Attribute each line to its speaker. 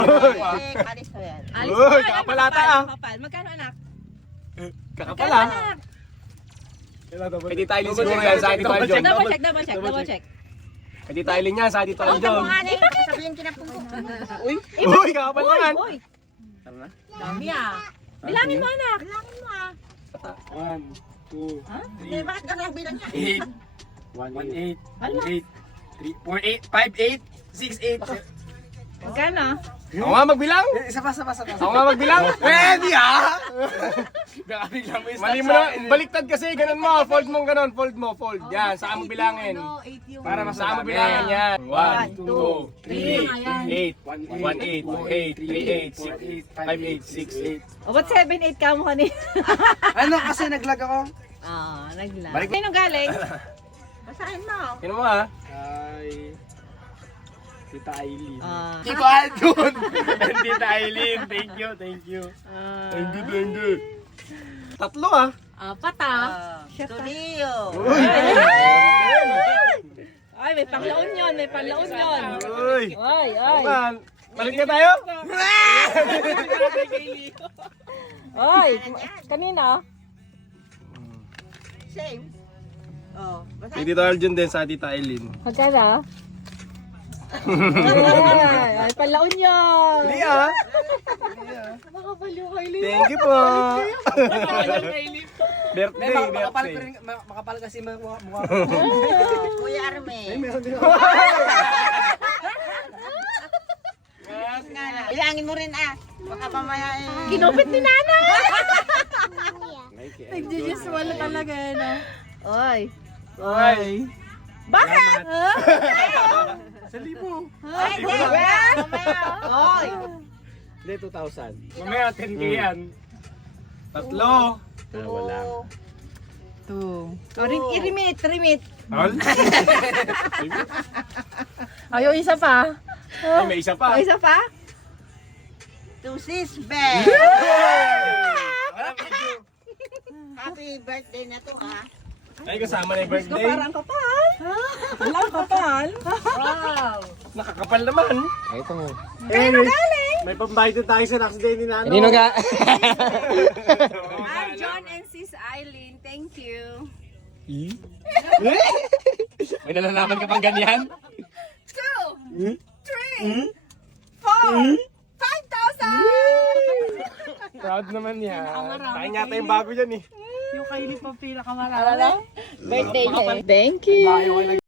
Speaker 1: Alis ko yan.
Speaker 2: Alis
Speaker 3: Uy,
Speaker 2: ko.
Speaker 3: kakapalata ah.
Speaker 2: Kakapal. Magkano anak?
Speaker 3: Kakapala. Pwede tayo din siguro yan sa ating tayo dyan.
Speaker 2: Double check.
Speaker 3: Pwede tayo din yan sa ating tayo dyan.
Speaker 1: Sabihin kinapong ko.
Speaker 3: Uy, kakapal naman.
Speaker 2: Uy. Dami ah. Bilangin mo anak.
Speaker 1: Bilangin mo ah.
Speaker 4: 1, 2,
Speaker 1: Hindi, bakit ka lang bilang niya?
Speaker 4: 8, 1, 8, 3, 4, 8, 5, 8, 6, 8.
Speaker 2: Magkano?
Speaker 3: Ako nga magbilang.
Speaker 4: Isa pa.
Speaker 3: Ako nga magbilang. Pwede ah.
Speaker 4: Biglang may
Speaker 3: Mali mo na. Baliktad kasi. Ganun mo. Fold mo ganun. Fold mo. Fold. Yan. Saan mo bilangin?
Speaker 4: Para mas
Speaker 3: Saan mo bilangin yan? 1, 2, 3, 8, 1, 8, 2, 8, 3, 8, 6, 8, 5, 8, 6, 8.
Speaker 2: O ba't 7-8 ka mo kanina?
Speaker 4: Ano kasi naglag ako?
Speaker 2: Naglag.
Speaker 3: Balik-
Speaker 2: Sino galing?
Speaker 1: Basahin mo.
Speaker 3: Sino mo ah?
Speaker 4: Kay Tita Aileen.
Speaker 3: Tito Aldon. Tita Aileen. Thank you. Thank you. Tatlo ah.
Speaker 2: Apat ah.
Speaker 1: Tulio.
Speaker 2: Ay, may panglaon yun. May panglaon yun.
Speaker 3: Uy.
Speaker 2: Ay.
Speaker 3: Ayan. Balik na tayo.
Speaker 2: Ay, kanina?
Speaker 1: Same. Oh, basahin.
Speaker 3: Kay Tito Aldon din sa Tita Aileen.
Speaker 2: Magkano? Ay, panglaon yun.
Speaker 3: Hindi ah.
Speaker 2: Makapaliw kay Lili.
Speaker 3: Thank you po.
Speaker 4: May makapal
Speaker 3: Birthday.
Speaker 4: pa rin, makapal kasi mukha ko.
Speaker 1: Kuya Arme. Bilangin mo rin ah. Baka mamaya eh.
Speaker 2: Kinupit ni Nana. Nag-jujus wala talaga eh, no? Oy.
Speaker 3: Ay.
Speaker 2: Bakit?
Speaker 4: Sa libo.
Speaker 1: Ay, hindi. Mamaya.
Speaker 2: Oy.
Speaker 4: Hindi, 2,000.
Speaker 3: Mamaya 10k yan. Tatlo.
Speaker 4: Wala.
Speaker 2: Two. O, i-remit.
Speaker 3: Al?
Speaker 2: Ayaw, isa pa.
Speaker 3: Ay, may isa pa.
Speaker 2: O, isa pa?
Speaker 1: To sis Ben. Happy birthday na to ha.
Speaker 3: Ay, kasama na yung birthday.
Speaker 2: Parang kapal. Wala, kapal. Wow.
Speaker 3: Nakakapal naman.
Speaker 4: Ito mo.
Speaker 2: Kaya galing?
Speaker 3: May pambayad din tayo sa next day ni Nano.
Speaker 4: Nino ga?
Speaker 2: Hi, John and Sis Eileen. Thank you.
Speaker 3: May nalalaman ka pang ganyan?
Speaker 2: 2, 3, 4, 5,000!
Speaker 3: Proud naman yan. Tayo yata yung bago yan eh.
Speaker 2: Yung kaili pa pinakamarami. Birthday niya. Thank you.